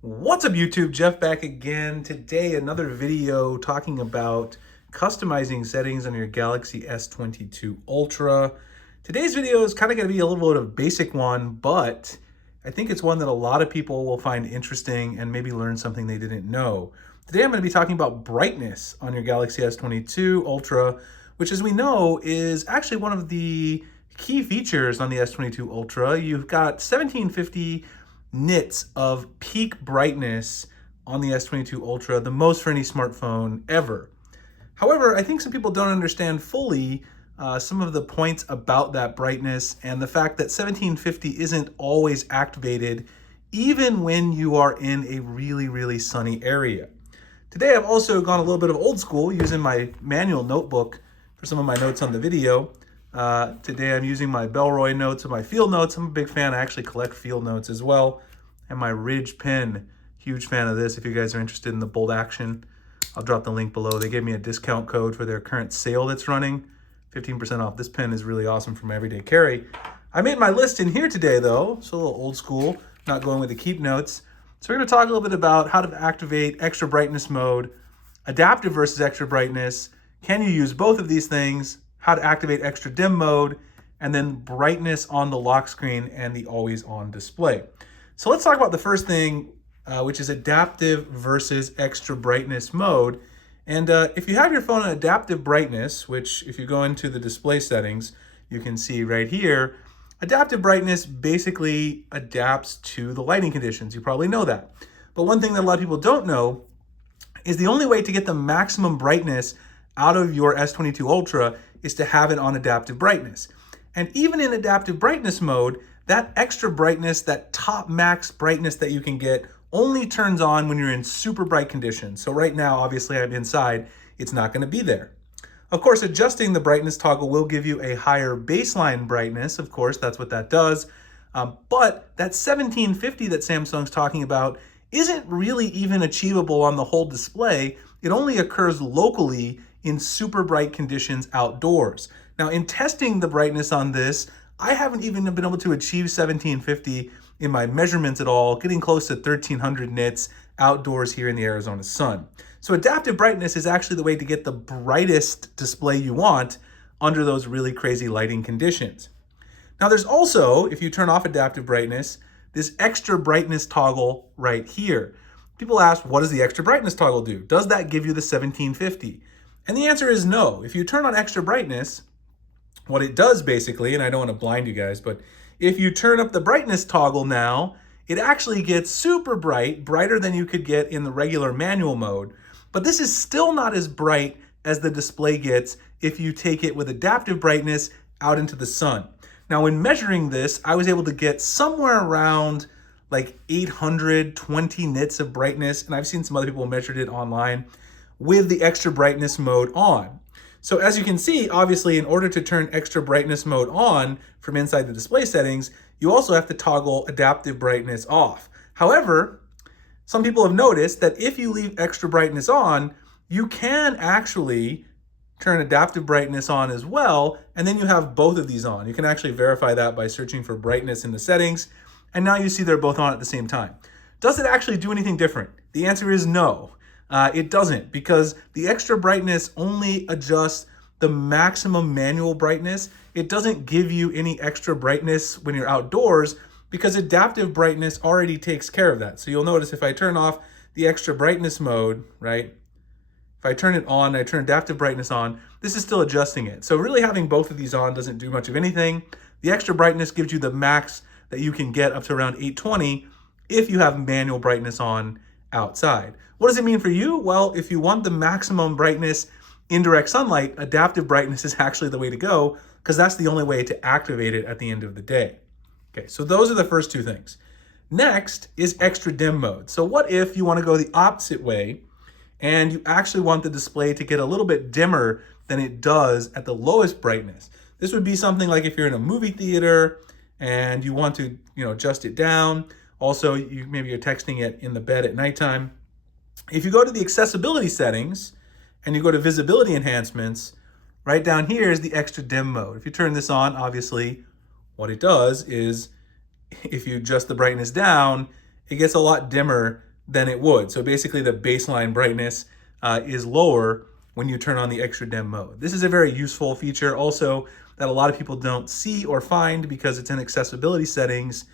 What's up YouTube? Jeff back again. Today another video talking about customizing settings on your Galaxy S22 Ultra. Today's video is kind of going to be a little bit of a basic one, but I think it's one that a lot of people will find interesting and maybe learn something they didn't know. Today I'm going to be talking about brightness on your Galaxy S22 Ultra, which as we know is actually one of the key features on the S22 Ultra. You've got 1750 nits of peak brightness on the S22 Ultra, the most for any smartphone ever. However, I think some people don't understand fully some of the points about that brightness and the fact that 1750 isn't always activated even when you are in a really sunny area. Today I've also gone a little bit of old school using my manual notebook for some of my notes on the video. Today I'm using my Bellroy notes and my field notes. I'm a big fan. I actually collect field notes as well. And my Ridge pen, huge fan of this. If you guys are interested in the bold action, I'll drop the link below. They gave me a discount code for their current sale that's running, 15% off. This pen is really awesome for my everyday carry. I made my list in here today though, so a little old school, not going with the keep notes. So we're gonna talk a little bit about how to activate extra brightness mode, adaptive versus extra brightness. Can you use both of these things? How to activate extra dim mode, and then brightness on the lock screen and the always on display. So let's talk about the first thing, which is adaptive versus extra brightness mode. And if you have your phone on adaptive brightness, which if you go into the display settings, you can see right here, adaptive brightness basically adapts to the lighting conditions. You probably know that. But one thing that a lot of people don't know is the only way to get the maximum brightness out of your S22 Ultra is to have it on adaptive brightness. And even in adaptive brightness mode, that extra brightness, that top max brightness that you can get only turns on when you're in super bright conditions. So right now, obviously I'm inside, it's not gonna be there. Of course, adjusting the brightness toggle will give you a higher baseline brightness. Of course, that's what that does. But that 1750 that Samsung's talking about isn't really even achievable on the whole display. It only occurs locally in super bright conditions outdoors. Now, in testing the brightness on this, I haven't even been able to achieve 1750 in my measurements at all, getting close to 1300 nits outdoors here in the Arizona sun. So adaptive brightness is actually the way to get the brightest display you want under those really crazy lighting conditions. Now there's also, if you turn off adaptive brightness, this extra brightness toggle right here. People ask, what does the extra brightness toggle do? Does that give you the 1750? And the answer is no. If you turn on extra brightness, what it does basically, and I don't want to blind you guys, but if you turn up the brightness toggle now, it actually gets super bright, brighter than you could get in the regular manual mode. But this is still not as bright as the display gets if you take it with adaptive brightness out into the sun. Now, when measuring this, I was able to get somewhere around like 820 nits of brightness, and I've seen some other people measured it online with the extra brightness mode on. So as you can see, obviously, in order to turn extra brightness mode on from inside the display settings, you also have to toggle adaptive brightness off. However, some people have noticed that if you leave extra brightness on, you can actually turn adaptive brightness on as well, and then you have both of these on. You can actually verify that by searching for brightness in the settings, and now you see they're both on at the same time. Does it actually do anything different? The answer is no. It doesn't, because the extra brightness only adjusts the maximum manual brightness. It doesn't give you any extra brightness when you're outdoors because adaptive brightness already takes care of that. So you'll notice if I turn off the extra brightness mode, right? If I turn it on, I turn adaptive brightness on, this is still adjusting it. So really having both of these on doesn't do much of anything. The extra brightness gives you the max that you can get up to around 820 if you have manual brightness on outside. What does it mean for you? Well, if you want the maximum brightness in direct sunlight, adaptive brightness is actually the way to go because that's the only way to activate it at the end of the day. Okay, so those are the first two things. Next is extra dim mode. So what if you want to go the opposite way and you actually want the display to get a little bit dimmer than it does at the lowest brightness? This would be something like if you're in a movie theater and you want to, adjust it down. Also, maybe you're texting it in the bed at nighttime. If you go to the accessibility settings and you go to visibility enhancements, right down here is the extra dim mode. If you turn this on, obviously, what it does is if you adjust the brightness down, it gets a lot dimmer than it would. So basically the baseline brightness is lower when you turn on the extra dim mode. This is a very useful feature also that a lot of people don't see or find because it's in accessibility settings,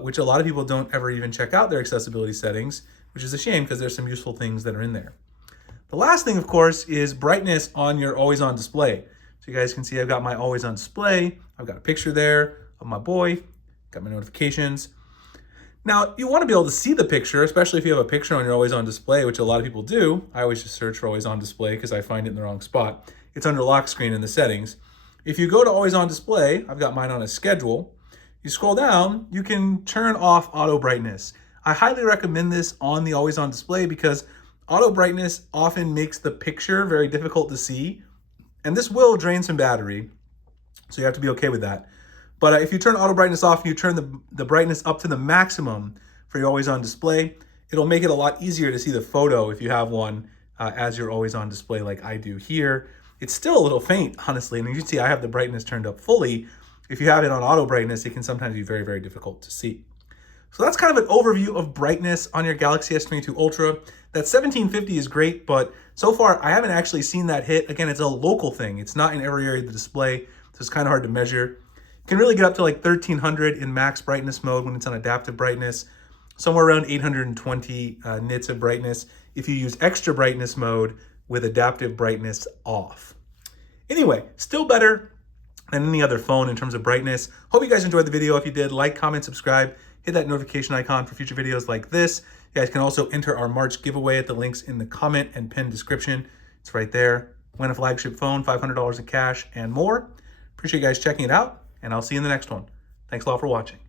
which a lot of people don't ever even check out their accessibility settings, which is a shame because there's some useful things that are in there. The last thing, of course, is brightness on your always on display. So you guys can see I've got my always on display. I've got a picture there of my boy, got my notifications. Now, you want to be able to see the picture, especially if you have a picture on your always on display, which a lot of people do. I always just search for always on display because I find it in the wrong spot. It's under lock screen in the settings. If you go to always on display, I've got mine on a schedule. You scroll down, you can turn off auto brightness. I highly recommend this on the always on display because auto brightness often makes the picture very difficult to see. And this will drain some battery, so you have to be okay with that. But if you turn auto brightness off and you turn the brightness up to the maximum for your always on display, it'll make it a lot easier to see the photo if you have one as your always on display like I do here. It's still a little faint, honestly, and you can see I have the brightness turned up fully. If you have it on auto brightness, it can sometimes be very, very difficult to see. So that's kind of an overview of brightness on your Galaxy S22 Ultra. That 1750 is great, but so far I haven't actually seen that hit. Again, it's a local thing. It's not in every area of the display, so it's kind of hard to measure. You can really get up to like 1300 in max brightness mode when it's on adaptive brightness, somewhere around 820 nits of brightness if you use extra brightness mode with adaptive brightness off. Anyway, still better than any other phone in terms of brightness. Hope you guys enjoyed the video. If you did, like, comment, subscribe, hit that notification icon for future videos like this. You guys can also enter our March giveaway at the links in the comment and pinned description. It's right there. Win a flagship phone, $500 in cash, and more. Appreciate you guys checking it out, and I'll see you in the next one. Thanks a lot for watching.